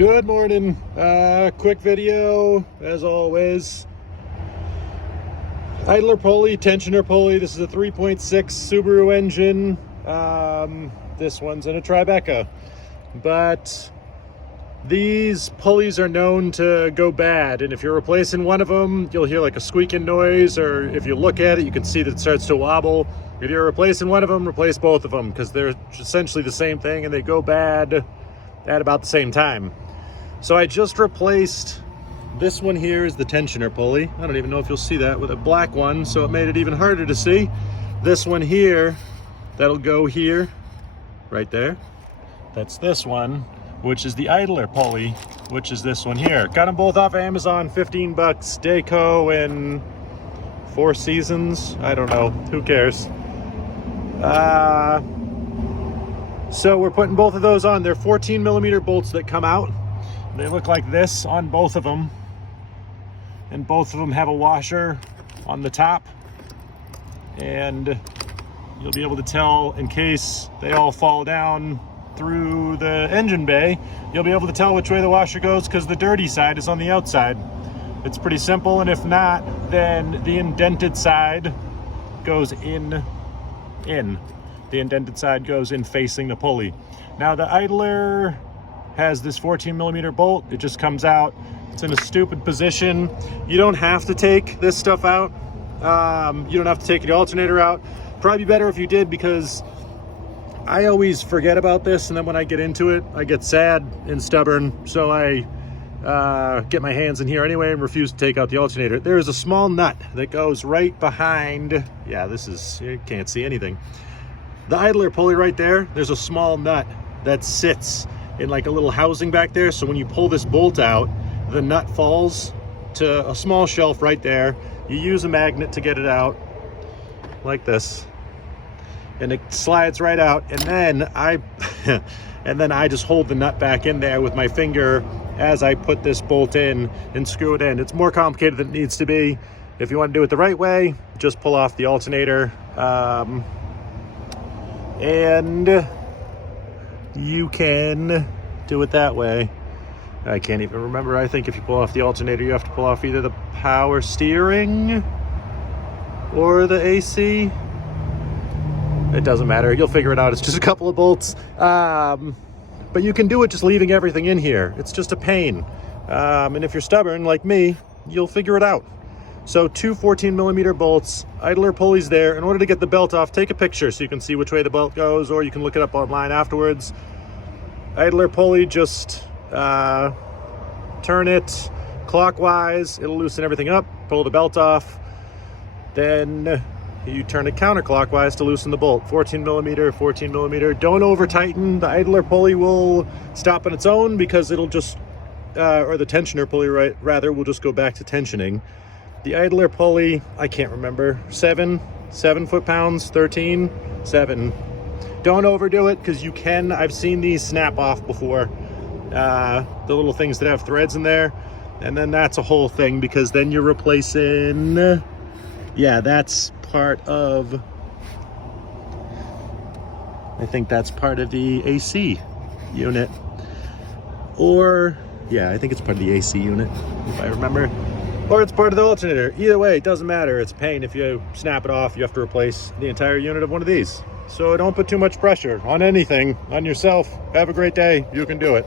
Good morning. Quick video as always. Idler pulley, tensioner pulley. This is a 3.6 Subaru engine. This one's in a tribeca, but these pulleys are known to go bad, and if you're replacing one of them, you'll hear like a squeaking noise, or if you look at it, you can see that it starts to wobble. If you're replacing one of them, replace both of them, because they're essentially the same thing and they go bad at about the same time. So I just replaced this one. Here is the tensioner pulley. I don't even know if you'll see that with a black one, so it made it even harder to see. This one here, that'll go here, right there. That's this one, which is the idler pulley, which is this one here. Got them both off Amazon, 15 bucks, Dayco and Four Seasons. I don't know, who cares? So we're putting both of those on. They're 14 millimeter bolts that come out. They look like this on both of them. And both of them have a washer on the top. And you'll be able to tell, in case they all fall down through the engine bay, you'll be able to tell which way the washer goes, because the dirty side is on the outside. It's pretty simple, and if not, then the indented side goes in. The indented side goes in facing the pulley. Now the idler has this 14 millimeter bolt. It just comes out. It's in a stupid position. You don't have to take this stuff out. You don't have to take the alternator out. Probably better if you did, because I always forget about this, and then when I get into it, I get sad and stubborn. So I get my hands in here anyway and refuse to take out the alternator. There is a small nut that goes right behind. Yeah, this is, you can't see anything. The idler pulley right there, there's a small nut that sits in like a little housing back there. So when you pull this bolt out, the nut falls to a small shelf right there. You use a magnet to get it out, like this, and it slides right out. And then I just hold the nut back in there with my finger as I put this bolt in and screw it in. It's more complicated than it needs to be. If you want to do it the right way, just pull off the alternator, and you can do it that way. I can't even remember. I think if you pull off the alternator, you have to pull off either the power steering or the AC. It doesn't matter. You'll figure it out. It's just a couple of bolts. But you can do it just leaving everything in here. It's just a pain. And if you're stubborn like me, you'll figure it out. So two 14 millimeter bolts, idler pulleys there. In order to get the belt off, take a picture so you can see which way the belt goes, or you can look it up online afterwards. Idler pulley, just turn it clockwise. It'll loosen everything up. Pull the belt off. Then you turn it counterclockwise to loosen the bolt. 14 millimeter, 14 millimeter. Don't over tighten. The idler pulley will stop on its own, because it'll just, or the tensioner pulley, rather, will just go back to tensioning. The idler pulley, I can't remember, 7 foot-pounds, 13, 7. Don't overdo it, because you can, I've seen these snap off before. The little things that have threads in there. And then that's a whole thing, because then you're replacing, yeah, that's part of, I think that's part of the AC unit. Or, yeah, I think it's part of the AC unit, if I remember. Or it's part of the alternator. Either way, it doesn't matter. It's a pain. If you snap it off, you have to replace the entire unit of one of these. So don't put too much pressure on anything, on yourself. Have a great day. You can do it.